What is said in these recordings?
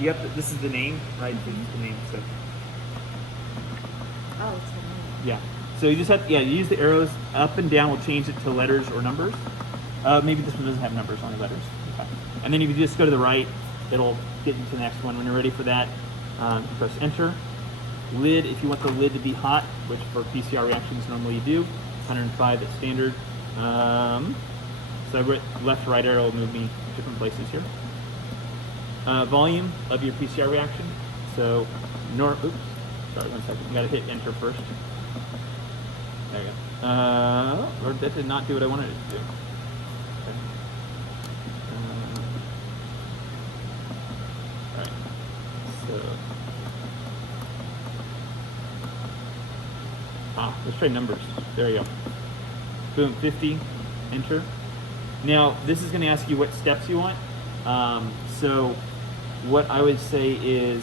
You have to, this is the name, right? This is the name. So. Oh, it's a name. Yeah. So you just have to, you use the arrows up and down will change it to letters or numbers. Maybe this one doesn't have numbers, only letters. Okay. And then if you just go to the right, it'll get you to the next one. When you're ready for that, you press enter. Lid, if you want the lid to be hot, which for PCR reactions normally you do, 105 is standard. So left, right arrow will move me different places here. Volume of your PCR reaction. So, oops, sorry, 1 second. You gotta hit enter first. There you go. Or that did not do what I wanted it to do. Okay. All right. So, let's try numbers. There you go. Boom, 50. Enter. Now, this is going to ask you what steps you want. So, what I would say is,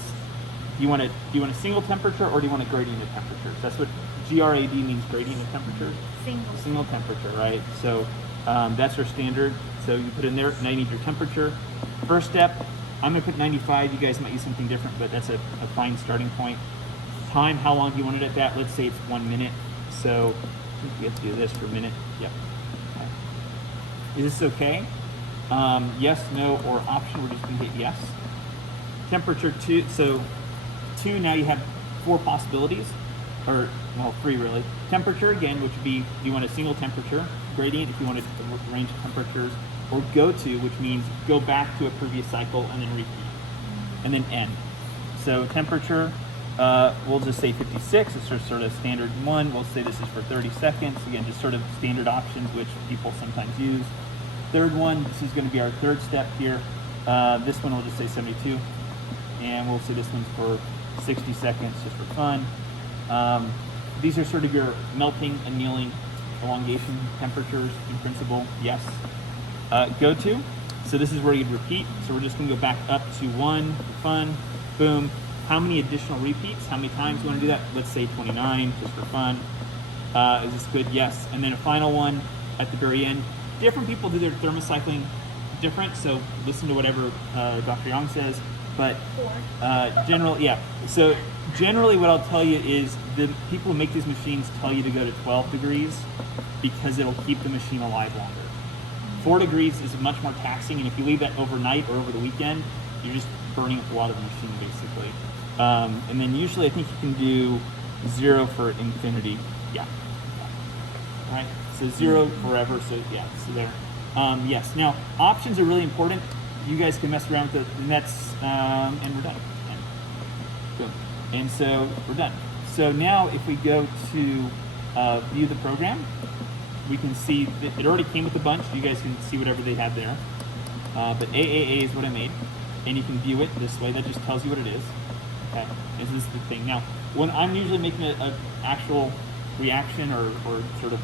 do you want a single temperature or do you want a gradient of temperatures? That's what GRAD means, gradient of temperature. Single temperature, right? So that's our standard. So you put in there, now you need your temperature. First step, I'm going to put 95. You guys might use something different, but that's a fine starting point. Time, how long do you want it at that? Let's say it's 1 minute. So I think we have to do this for a minute. Yep. Okay. Is this okay? Yes, no, or option. We're just going to hit yes. Temperature 2. So 2, now you have 4 possibilities, or well, 3 really. Temperature again, which would be, do you want a single temperature? Gradient if you want a range of temperatures, or go to, which means go back to a previous cycle and then repeat, and then end. So temperature, we'll just say 56. It's sort of standard one. We'll say this is for 30 seconds. Again, just sort of standard options which people sometimes use. Third one, this is going to be our third step here. This one we'll just say 72, and we'll say this one's for 60 seconds just for fun. These are sort of your melting, annealing, elongation temperatures in principle. Yes. Go to. So this is where you'd repeat. So we're just going to go back up to 1 for fun. Boom. How many additional repeats? How many times you want to do that? Let's say 29 just for fun. Is this good? Yes. And then a final one at the very end. Different people do their thermocycling different, so listen to whatever Dr. Yang says. But generally, yeah. So generally what I'll tell you is the people who make these machines tell you to go to 12 degrees because it'll keep the machine alive longer. 4 degrees is much more taxing, and if you leave that overnight or over the weekend, you're just burning up a lot of the machine basically. And then usually I think you can do 0 for infinity. Yeah. All right. So 0 forever. So yeah. So there. Yes. Now options are really important. You guys can mess around with the nets, and we're done. And boom. And so we're done. So now if we go to view the program, we can see that it already came with a bunch. You guys can see whatever they have there. But AAA is what I made, and you can view it this way. That just tells you what it is. Okay. This is the thing. Now, when I'm usually making an actual reaction or sort of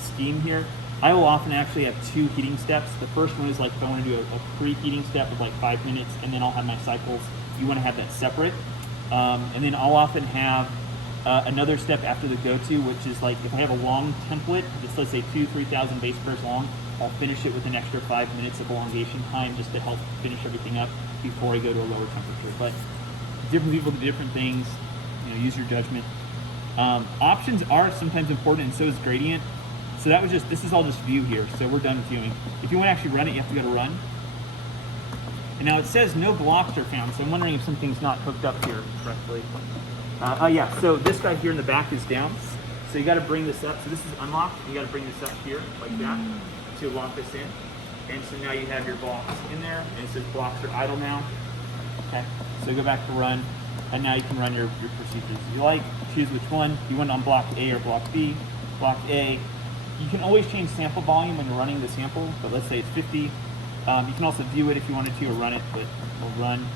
scheme here, I will often actually have 2 heating steps. The first one is like if I want to do a pre-heating step of like 5 minutes, and then I'll have my cycles. You want to have that separate. And then I'll often have another step after the go-to, which is like if I have a long template, just let's say 2,000-3,000 base pairs long, I'll finish it with an extra 5 minutes of elongation time just to help finish everything up before I go to a lower temperature. But different people do different things. Use your judgment. Options are sometimes important, and so is gradient. So that was this is all just view here. So we're done with viewing. If you want to actually run it, you have to go to run. And now it says no blocks are found. So I'm wondering if something's not hooked up here correctly. Yeah, so this guy here in the back is down. So you got to bring this up. So this is unlocked. You got to bring this up here like that to lock this in. And so now you have your blocks in there, and it says blocks are idle now. Okay, so go back to run, and now you can run your procedures. If you like, choose which one. You want on block A or block B. Block A, you can always change sample volume when you're running the sample, but let's say it's 50. You can also view it if you wanted to, or run it, but we'll run.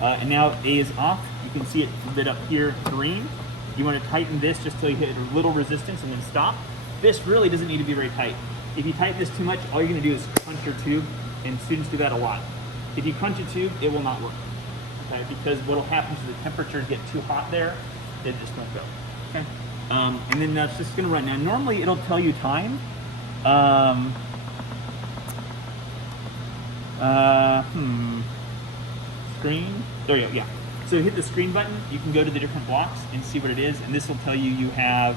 And now A is off. You can see it lit up here green. You want to tighten this just till you hit a little resistance and then stop. This really doesn't need to be very tight. If you tighten this too much, all you're going to do is crunch your tube, and students do that a lot. If you crunch a tube, it will not work. Okay, because what will happen is the temperatures get too hot there, it just won't go. Okay, and then that's just going to run. Now, normally it'll tell you time. screen. There you go, yeah. So hit the screen button, you can go to the different blocks and see what it is, and this will tell you you have,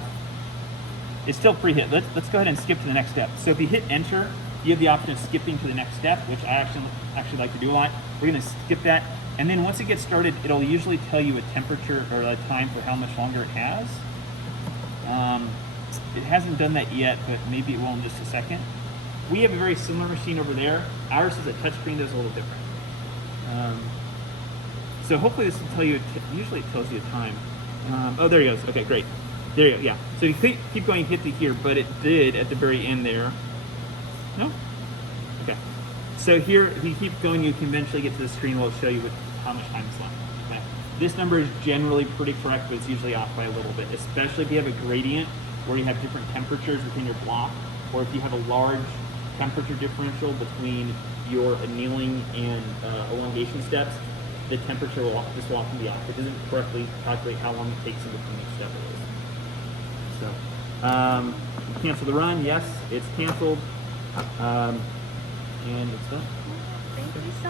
it's still pre-hit. Let's go ahead and skip to the next step. So if you hit enter, you have the option of skipping to the next step, which I actually like to do a lot. We're gonna skip that, and then once it gets started, it'll usually tell you a temperature or a time for how much longer it has. It hasn't done that yet, but maybe it will in just a second. We have a very similar machine over there. Ours is a touchscreen that's a little different. So hopefully this will tell you, usually it tells you a time. Oh, there he goes. Okay, great. There you go, yeah. So you keep going, hit the here, but it did at the very end there. No? Okay. So here, if you keep going, you can eventually get to the screen where it'll show you how much time is left. Okay. This number is generally pretty correct, but it's usually off by a little bit, especially if you have a gradient where you have different temperatures within your block, or if you have a large temperature differential between your annealing and elongation steps, the temperature will just often be off. It doesn't correctly calculate how long it takes in between each step it is. So, cancel the run. Yes, it's canceled. And it's done. Thank you so